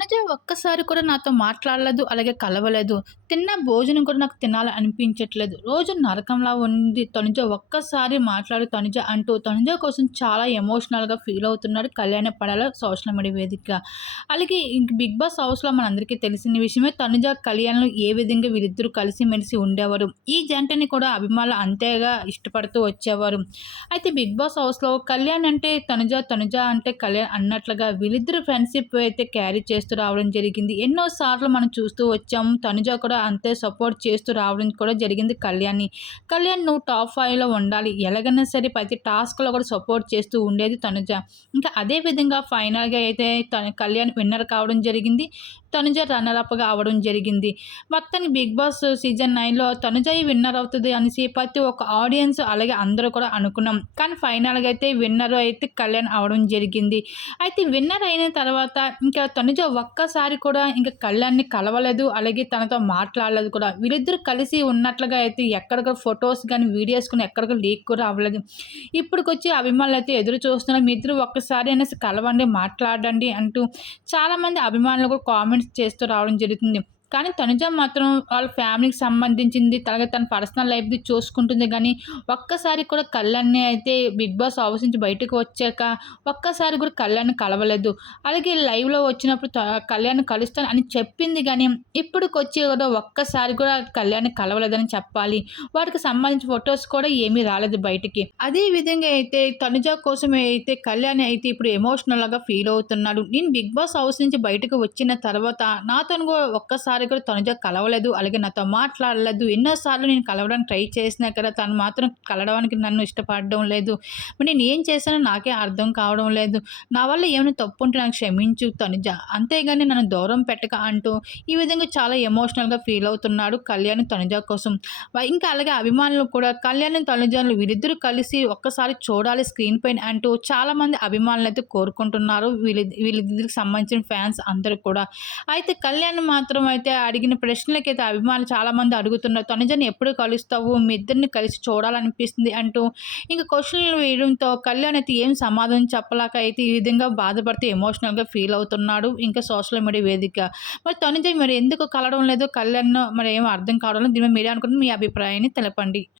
తనుజ ఒక్కసారి కూడా నాతో మాట్లాడలేదు. అలాగే కలవలేదు. తిన్న భోజనం కూడా నాకు తినాలని అనిపించట్లేదు. రోజు నరకంలా ఉంది. తనుజ ఒక్కసారి మాట్లాడు తనుజ అంటూ తనుజ కోసం చాలా ఎమోషనల్‌గా ఫీల్ అవుతున్నాడు కళ్యాణ పడాల సోషల్ మీడియా వేదికగా. అలాగే ఇంక 'బిగ్ బాస్' హౌస్‌లో మనందరికీ తెలిసిన విషయమే తనుజ, కళ్యాణ్‌లు ఏ విధంగా వీళ్ళిద్దరూ కలిసిమెలిసి ఉండేవారు. ఈ జంటని కూడా అభిమానులు అంతేగా ఇష్టపడుతూ వచ్చేవారు. అయితే 'బిగ్ బాస్' హౌస్‌లో కళ్యాణ్ అంటే తనుజ, తనుజ అంటే కళ్యాణ్ అన్నట్లుగా వీళ్ళిద్దరు ఫ్రెండ్‌షిప్ అయితే క్యారీ చేస్తూ రావడం జరిగింది. ఎన్నో సార్లు మనం చూస్తూ వచ్చాము. తనుజ కూడా అంతే సపోర్ట్ చేస్తూ రావడం కూడా జరిగింది కళ్యాణ్‌ని. కళ్యాణ్ నువ్వు టాప్ ఫైవ్‌లో ఉండాలి. ఎలాగైనా సరే ప్రతి టాస్క్‌లో కూడా సపోర్ట్ చేస్తూ ఉండేది తనుజ. ఇంకా అదే విధంగా ఫైనల్‌గా అయితే తన కళ్యాణ్ విన్నర్ కావడం జరిగింది. తనుజ రన్నర్ అప్‌గా అవ్వడం జరిగింది. మొత్తం 'బిగ్ బాస్' సీజన్ నైన్లో తనుజ విన్నర్ అవుతుంది అనేసి ప్రతి ఒక్క ఆడియన్స్ అలాగే అందరూ కూడా అనుకున్నాం. కానీ ఫైనల్‌గా అయితే విన్నర్ అయితే కళ్యాణ్ అవ్వడం జరిగింది. అయితే విన్నర్ అయిన తర్వాత ఇంకా తనుజ ఒక్కసారి కూడా ఇంకా కళ్యాణ్‌ని కలవలేదు. అలాగే తనతో మాట్లాడలేదు కూడా. వీళ్ళిద్దరూ కలిసి ఉన్నట్లుగా అయితే ఎక్కడికో ఫొటోస్ కానీ వీడియోస్ కానీ ఎక్కడికో లీక్ కూడా అవ్వలేదు. ఇప్పటికొచ్చి అయితే ఎదురు చూస్తున్నారు. మీ ఇద్దరు ఒక్కసారి అనేసి కలవండి, మాట్లాడండి అంటూ చాలామంది అభిమానులు కూడా కామెంట్స్ చేస్తూ రావడం జరుగుతుంది. కానీ తనుజ మాత్రం వాళ్ళ ఫ్యామిలీకి సంబంధించింది అలాగే తన పర్సనల్ లైఫ్‌ది చూసుకుంటుంది కానీ ఒక్కసారి కూడా కళ్ళన్నీ అయితే 'బిగ్ బాస్' ఆఫీస్ నుంచి బయటకు వచ్చాక ఒక్కసారి కూడా కళ్యాణ్ కలవలేదు. అలాగే లైవ్‌లో వచ్చినప్పుడు త కలుస్తాను అని చెప్పింది గానీ, ఇప్పటికొచ్చి కూడా ఒక్కసారి కూడా కళ్యాణ్ కలవలేదని చెప్పాలి. వాటికి సంబంధించిన ఫొటోస్ కూడా ఏమీ రాలేదు బయటికి. అదే విధంగా అయితే తనుజ కోసం అయితే కళ్యాణ్ అయితే ఇప్పుడు ఎమోషనల్‌గా ఫీల్ అవుతున్నాడు. నేను 'బిగ్ బాస్' హౌస్ నుంచి బయటకు వచ్చిన తర్వాత నాతోని కూడా ఒక్కసారి కూడా తనుజ కలవలేదు. అలాగే నాతో మాట్లాడలేదు. ఎన్నో సార్లు నేను కలవడానికి ట్రై చేసినా కదా తను మాత్రం కలవడానికి నన్ను ఇష్టపడడం లేదు. మరి నేను ఏం చేశానో నాకే అర్థం కావడం లేదు. నా వల్ల ఏమైనా తప్పు ఉంటే నాకు క్షమించు తనుజ. అంతేగాని నన్ను దూరం పెట్టక అంటూ ఈ విధంగా చాలా ఎమోషనల్‌గా ఫీల్ అవుతున్నాడు కళ్యాణ్ తనుజ కోసం. ఇంకా అలాగే అభిమానులు కూడా కళ్యాణ్, తనుజాలు వీళ్ళిద్దరూ కలిసి ఒక్కసారి చూడాలి స్క్రీన్ పైన అంటూ చాలామంది అభిమానులు అయితే కోరుకుంటున్నారు. వీళ్ళ వీళ్ళిద్దరికి సంబంధించిన ఫ్యాన్స్ అందరూ కూడా. అయితే కళ్యాణ్ మాత్రం అయితే అడిగిన ప్రశ్నలకైతే అభిమానులు చాలామంది అడుగుతున్నారు. తనుజని ఎప్పుడు కలుస్తావు? మీ ఇద్దరిని కలిసి చూడాలనిపిస్తుంది అంటూ ఇంకా క్వశ్చన్లు వేయడంతో కళ్యాణ్ అయితే ఏం సమాధానం చెప్పలేక అయితే ఈ విధంగా బాధపడితే ఎమోషనల్‌గా ఫీల్ అవుతున్నాడు. ఇంకా సోషల్ మీడియా వేదికగా. మరి తనుజ మరి ఎందుకు కలవడం లేదు? కళ్యాణ్ మరి ఏం అర్థం కావడం లేదు. దీని మీద మీరేమనుకుంటున్నారు? మీ అభిప్రాయాన్ని తెలపండి.